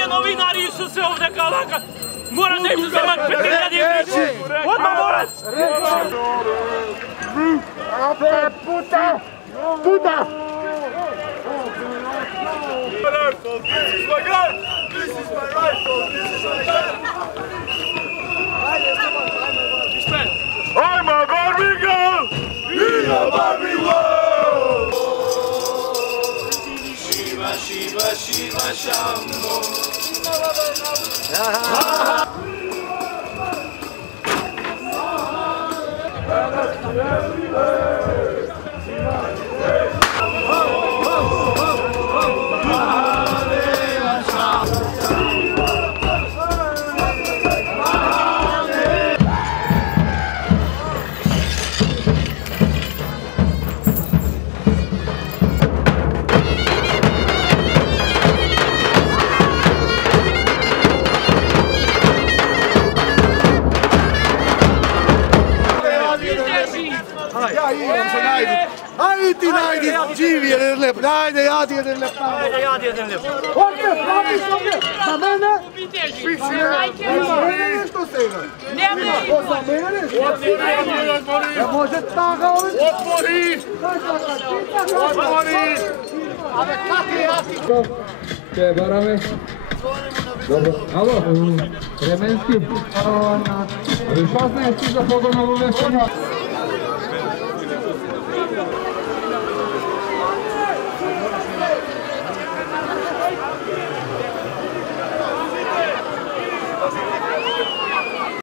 Ovdje novinari su se ovdje kao laka. Mora da im uzemat Petrina Djevrić. Odmah morac! Puta! Puta! This is my gun! This is my rifle! This is my gun! I'm a Barbie girl! Viva Barbie world! Shiva, Shiva, Shiva, Shambho! Ajde ti najdi, živi jedan lep, ajde ja ti jedan lep. Ajde, ja ti jedan lep. Ovdje, praviš ovdje, za mene? Za mene nešto se ima. O, za mene? Ja može taka ovdje? Otvori! Otvori! Ale kakve jaki? Te barame. Dobro, alo, Remenski, 16 za pogon ovog vešanja.